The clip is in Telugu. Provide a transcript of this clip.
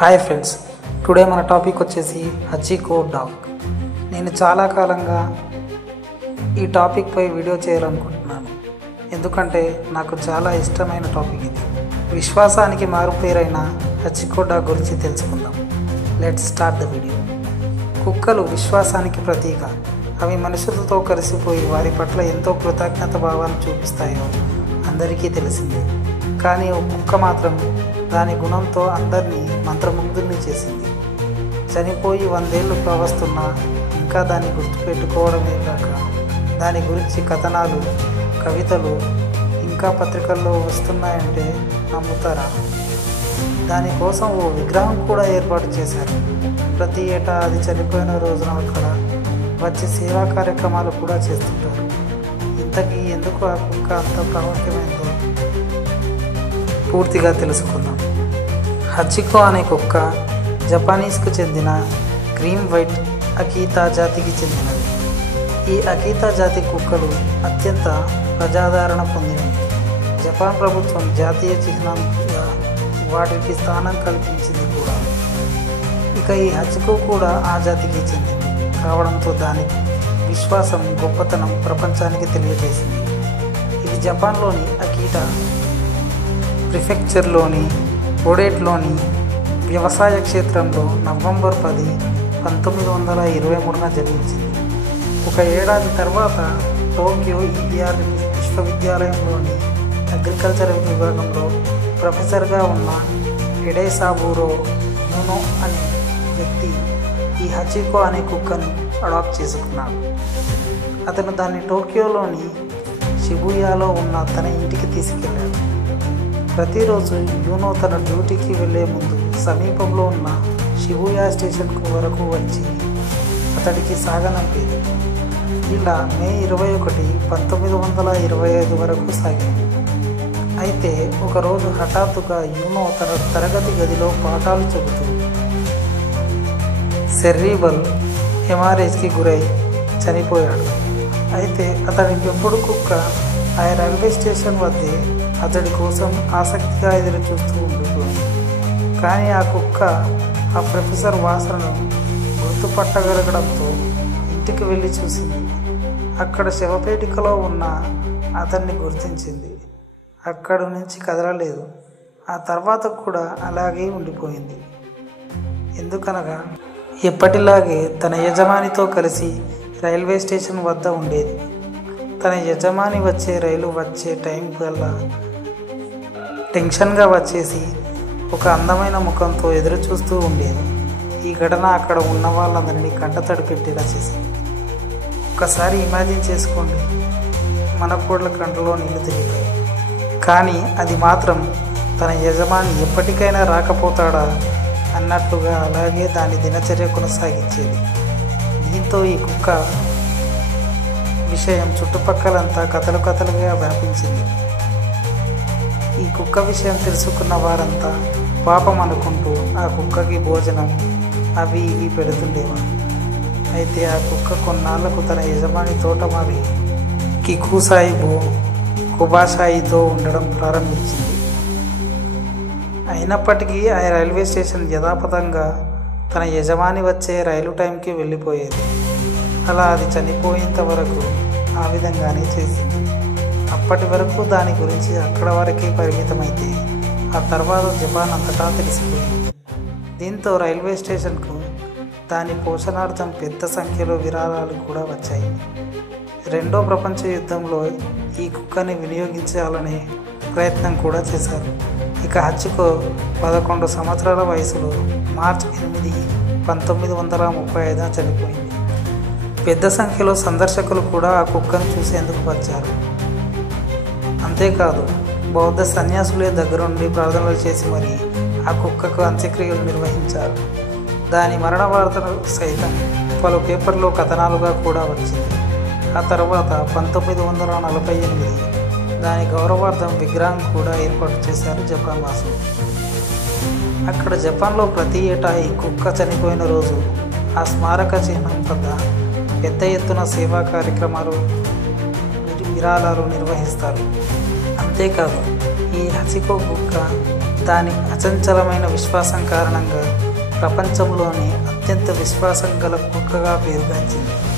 హాయ్ ఫ్రెండ్స్, టుడే మన టాపిక్ వచ్చేసి హచికో డాగ్. నేను చాలా కాలంగా ఈ టాపిక్పై వీడియో చేయాలనుకుంటున్నాను, ఎందుకంటే నాకు చాలా ఇష్టమైన టాపిక్ ఇది. విశ్వాసానికి మారుపేరైన హచికో డాగ్ గురించి తెలుసుకుందాం. Let's start the video. కుక్కలు విశ్వాసానికి ప్రతీక. అవి మనుషులతో కలిసిపోయి వారి పట్ల ఎంతో కృతజ్ఞత భావాన్ని చూపిస్తాయో అందరికీ తెలిసిందే. కానీ ఒక కుక్క మాత్రం దాని గుణంతో అందరినీ మంత్రముగ్ధుల్ని చేసింది. చనిపోయి 100 ఏళ్ళు కావస్తున్నా ఇంకా దాన్ని గుర్తుపెట్టుకోవడమే కాక దాని గురించి కథనాలు, కవితలు ఇంకా పత్రికల్లో వస్తున్నాయంటే నమ్ముతారా? దానికోసం ఓ విగ్రహం కూడా ఏర్పాటు చేశారు. ప్రతి ఏటా అది చనిపోయిన రోజున అక్కడ వచ్చి సేవా కార్యక్రమాలు కూడా చేస్తుంటారు. ఇంతకీ ఎందుకు ఆ కుక్క అంత ప్రాముఖ్యమైందో పూర్తిగా తెలుసుకుందాం. హచికో అనే కుక్క జపానీస్కు చెందిన క్రీమ్ వైట్ అకీతా జాతికి చెందినది. ఈ అకీతా జాతి కుక్కలు అత్యంత ప్రజాదరణ పొందినవి. జపాన్ ప్రభుత్వం జాతీయ చిహ్నంగా వాటికి స్థానం కల్పించింది కూడా. ఇక ఈ హచికో కూడా ఆ జాతికి చెందింది కావడంతో దాని విశ్వాసం, గొప్పతనం ప్రపంచానికి తెలియజేసింది. ఇది జపాన్లోని అకీటా ప్రిఫెక్చర్లోని ఓడేట్లోని వ్యవసాయ క్షేత్రంలో నవంబర్ 10, 1923న జన్మించింది. ఒక ఏడాది తర్వాత టోక్యో విశ్వవిద్యాలయంలోని అగ్రికల్చర్ విభాగంలో ప్రొఫెసర్గా ఉన్న హిడేసాబురో యునో అనే వ్యక్తి ఈ హచికో అనే కుక్కను అడాప్ట్ చేసుకున్నాడు. అతను దాన్ని టోక్యోలోని షిబుయాలో ఉన్న తన ఇంటికి తీసుకెళ్లాడు. ప్రతిరోజు యూనో తన డ్యూటీకి వెళ్లే ముందు సమీపంలో ఉన్న షిబుయా స్టేషన్కు వరకు వచ్చి అతడికి సాగనంపేది. ఇలా మే 21, 1925 వరకు సాగింది. అయితే ఒకరోజు హఠాత్తుగా యూనో తన తరగతి గదిలో పాఠాలు చెబుతూ సెర్రిబల్ హెమారేజ్కి గురై చనిపోయాడు. అయితే అతడి పెంపుడు కుక్క ఆ రైల్వే స్టేషన్ వద్దే అతడి కోసం ఆసక్తిగా ఎదురు చూస్తూ ఉండిపోయింది. కానీ ఆ కుక్క ఆ ప్రొఫెసర్ వాసనను గుర్తుపట్టగలగడంతో ఇంటికి వెళ్ళి చూసింది. అక్కడ శవపేటికలో ఉన్న అతన్ని గుర్తించింది. అక్కడి నుంచి కదలలేదు. ఆ తర్వాత కూడా అలాగే ఉండిపోయింది. ఎందుకనగా ఎప్పటిలాగే తన యజమానితో కలిసి రైల్వే స్టేషన్ వద్ద ఉండేది. తన యజమాని వచ్చే రైలు వచ్చే టైం కల్లా టెన్షన్గా వచ్చేసి ఒక అందమైన ముఖంతో ఎదురు చూస్తూ ఉండేది. ఈ ఘటన అక్కడ ఉన్న వాళ్ళందరినీ కంటతడి పెట్టేలా చేసింది. ఒక్కసారి ఇమాజిన్ చేసుకోండి, మన కోడ్ల కంటలో నీళ్లు తిరిగాయి. కానీ అది మాత్రం తన యజమాని ఎప్పటికైనా రాకపోతాడా అన్నట్లుగా అలాగే దాని దినచర్య కొనసాగించేది. దీంతో ఈ కుక్క విషయం చుట్టుపక్కలంతా కథలుగా వ్యాపించింది. ఈ కుక్క విషయం తెలుసుకున్న వారంతా పాపం అనుకుంటూ ఆ కుక్కకి భోజనం అవి ఇవి పెడుతుండేవారు. అయితే ఆ కుక్క కొన్నాళ్లకు తన యజమాని తోటమాలి కికుసాయిబో కుబాషాయితో ఉండడం ప్రారంభించింది. అయినప్పటికీ ఆ రైల్వే స్టేషన్ యథాతథంగా తన యజమాని వచ్చే రైలు టైంకి వెళ్ళిపోయేది. అలా అది చనిపోయేంత వరకు ఆ విధంగానే చేసింది. అప్పటి వరకు దాని గురించి అక్కడ వరకే పరిమితమైతే ఆ తర్వాత జపాన్ అంతటా తెలిసిపోయింది. దీంతో రైల్వే స్టేషన్కు దాని పోషణార్థం పెద్ద సంఖ్యలో విరాళాలు కూడా వచ్చాయి. రెండో ప్రపంచ యుద్ధంలో ఈ కుక్కని వినియోగించాలనే ప్రయత్నం కూడా చేశారు. ఇక హచికో 11 సంవత్సరాల వయసులో మార్చి 8, 1935న చనిపోయింది. పెద్ద సంఖ్యలో సందర్శకులు కూడా ఆ కుక్కను చూసేందుకు వచ్చారు. అంతేకాదు, బౌద్ధ సన్యాసులే దగ్గరుండి ప్రార్థనలు చేసి మరీ ఆ కుక్కకు అంత్యక్రియలు నిర్వహించారు. దాని మరణ వార్తలు సైతం పలు పేపర్లో కథనాలుగా కూడా వచ్చింది. ఆ తర్వాత 1948 దాని గౌరవార్థం విగ్రహం కూడా ఏర్పాటు చేశారు జపాన్ వాసులు. అక్కడ జపాన్లో ప్రతి ఏటా ఈ కుక్క చనిపోయిన రోజు ఆ స్మారక చిహ్నం వద్ద పెద్ద ఎత్తున సేవా కార్యక్రమాలు, విరాళాలు నిర్వహిస్తారు. అంతేకాదు, ఈ హచికో కుక్క దాని అచంచలమైన విశ్వాసం కారణంగా ప్రపంచంలోనే అత్యంత విశ్వాసం గల కుక్కగా పేరుగాంచింది.